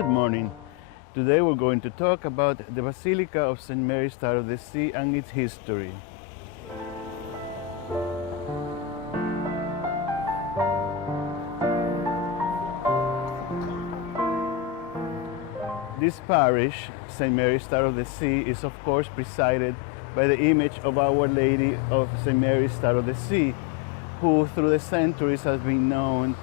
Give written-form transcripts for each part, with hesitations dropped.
Good morning. Today we're going to talk about the Basilica of St. Mary Star of the Sea and its history. This parish, St. Mary Star of the Sea, is of course presided by the image of Our Lady of St. Mary Star of the Sea, who through the centuries has been known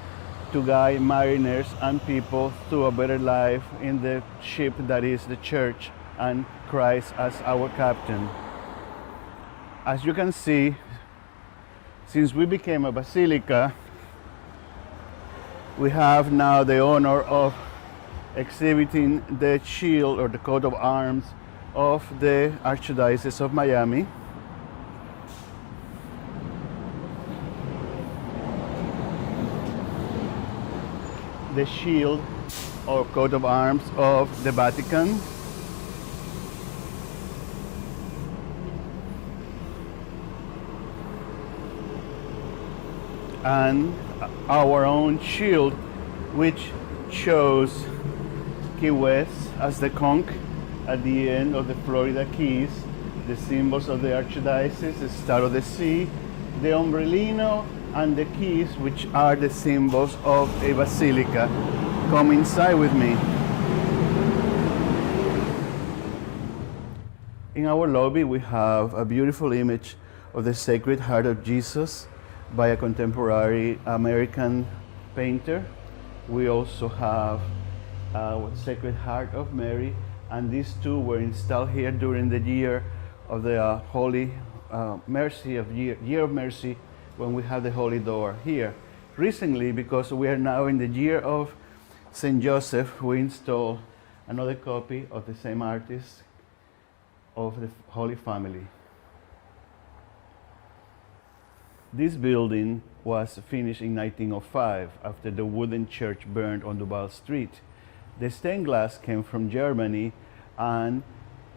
to guide mariners and people to a better life in the ship that is the Church, and Christ as our captain. As you can see, since we became a basilica, we have now the honor of exhibiting the shield or the coat of arms of the Archdiocese of Miami. The shield or coat of arms of the Vatican, and our own shield, which shows Key West as the conch at the end of the Florida Keys, the symbols of the Archdiocese, the Star of the Sea, the Ombrellino, and the keys, which are the symbols of a basilica. Come inside with me. In our lobby we have a beautiful image of the Sacred Heart of Jesus by a contemporary American painter. We also have a Sacred Heart of Mary, and these two were installed here during the year of the Holy Mercy of Year of Mercy, when we have the Holy Door here. Recently, because we are now in the year of St. Joseph, we installed another copy of the same artist of the Holy Family. This building was finished in 1905 after the wooden church burned on Duval Street. The stained glass came from Germany and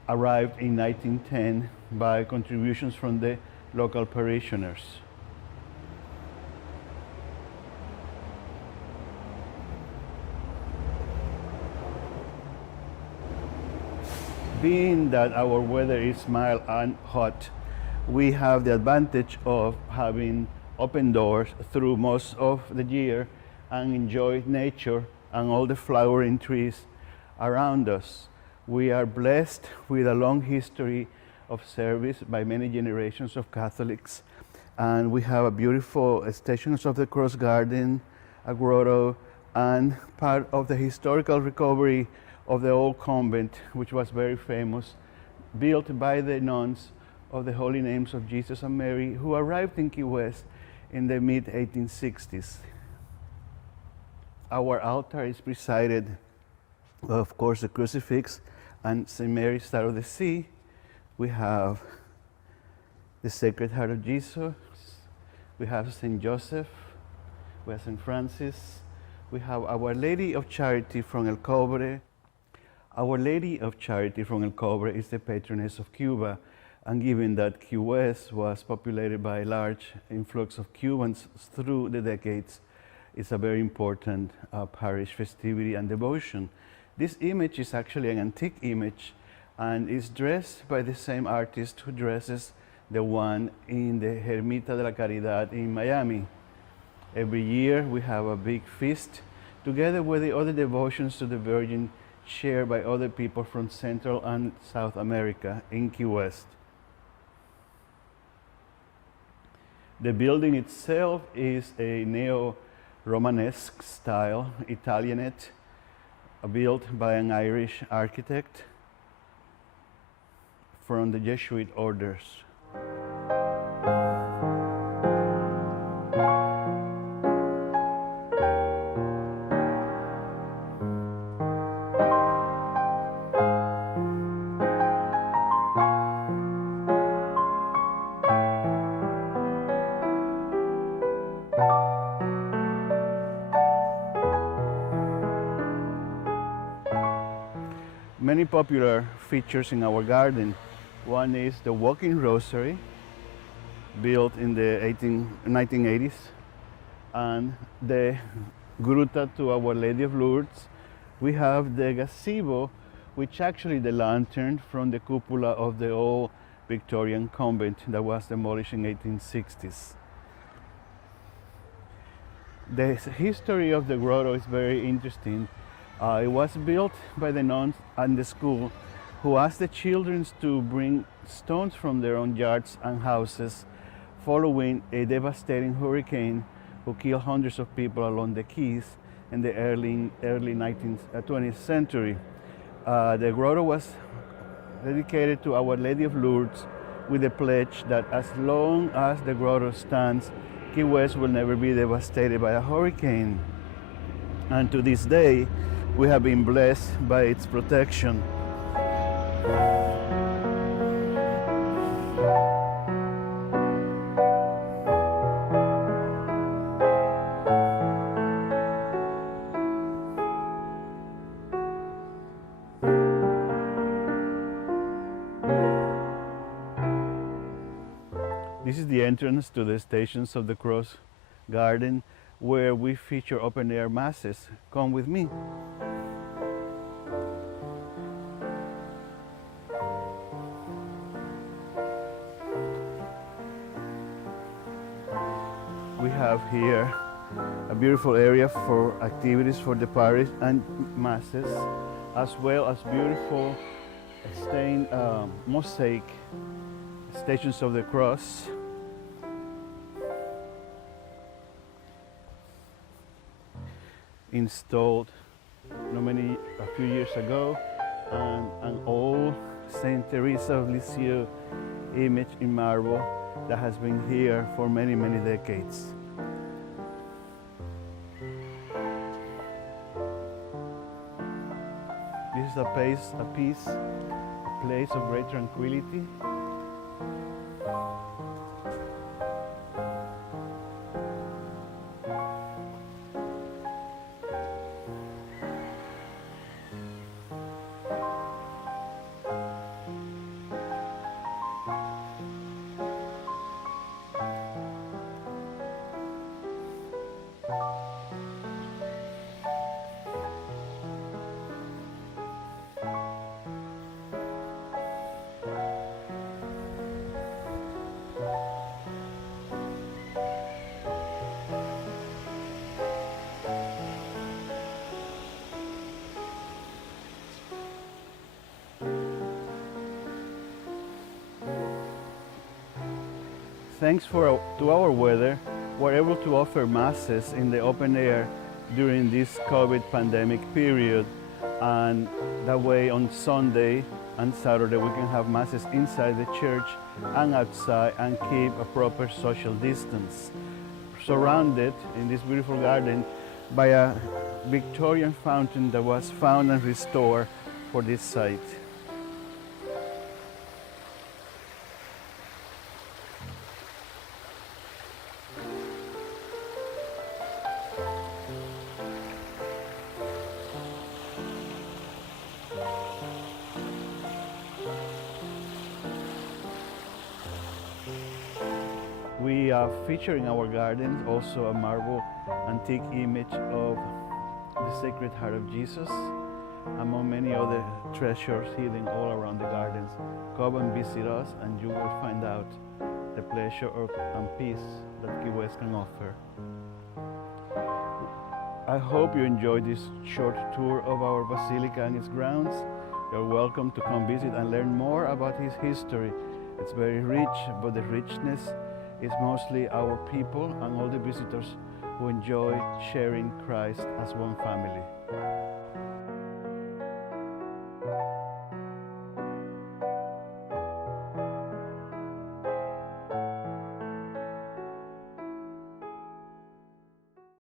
arrived in 1910 by contributions from the local parishioners. Being that our weather is mild and hot, we have the advantage of having open doors through most of the year and enjoy nature and all the flowering trees around us. We are blessed with a long history of service by many generations of Catholics, and we have a beautiful Stations of the Cross garden, a grotto, and part of the historical recovery of the old convent, which was very famous, built by the nuns of the Holy Names of Jesus and Mary, who arrived in Key West in the mid-1860s. Our altar is presided, of course, the crucifix and St. Mary Star of the Sea. We have the Sacred Heart of Jesus. We have St. Joseph. We have St. Francis. We have Our Lady of Charity from El Cobre. Our Lady of Charity from El Cobre is the patroness of Cuba, and given that Key West was populated by a large influx of Cubans through the decades, it's a very important parish festivity and devotion. This image is actually an antique image and is dressed by the same artist who dresses the one in the Ermita de la Caridad in Miami. Every year we have a big feast together with the other devotions to the Virgin shared by other people from Central and South America in Key West. The building itself is a neo-Romanesque style Italianate, built by an Irish architect from the Jesuit orders. Many popular features in our garden. One is the walking rosary, built in the 1980s, and the Gruta to Our Lady of Lourdes, We have the gazebo, which actually the lantern from the cupola of the old Victorian convent that was demolished in 1860s. The history of the grotto is very interesting. It was built by the nuns and the school, who asked the children to bring stones from their own yards and houses following a devastating hurricane who killed hundreds of people along the Keys in the early 20th century. The grotto was dedicated to Our Lady of Lourdes with the pledge that as long as the grotto stands, Key West will never be devastated by a hurricane. And to this day, we have been blessed by its protection. This is the entrance to the Stations of the Cross garden, where we feature open-air masses. Come with me. We have here a beautiful area for activities for the parish and masses, as well as beautiful stained mosaic Stations of the Cross. Installed a few years ago, and an old Saint Teresa of Lisieux image in marble that has been here for many, many decades. This is a place of great tranquility. Thanks to our weather, we're able to offer masses in the open air during this COVID pandemic period, and that way on Sunday and Saturday we can have masses inside the church and outside and keep a proper social distance. Surrounded in this beautiful garden by a Victorian fountain that was found and restored for this site. We feature in our garden also a marble antique image of the Sacred Heart of Jesus, among many other treasures hidden all around the gardens. Come and visit us and you will find out the pleasure and peace that Key West can offer. I hope you enjoyed this short tour of our basilica and its grounds. You're welcome to come visit and learn more about its history. It's very rich, but the richness is mostly our people and all the visitors who enjoy sharing Christ as one family.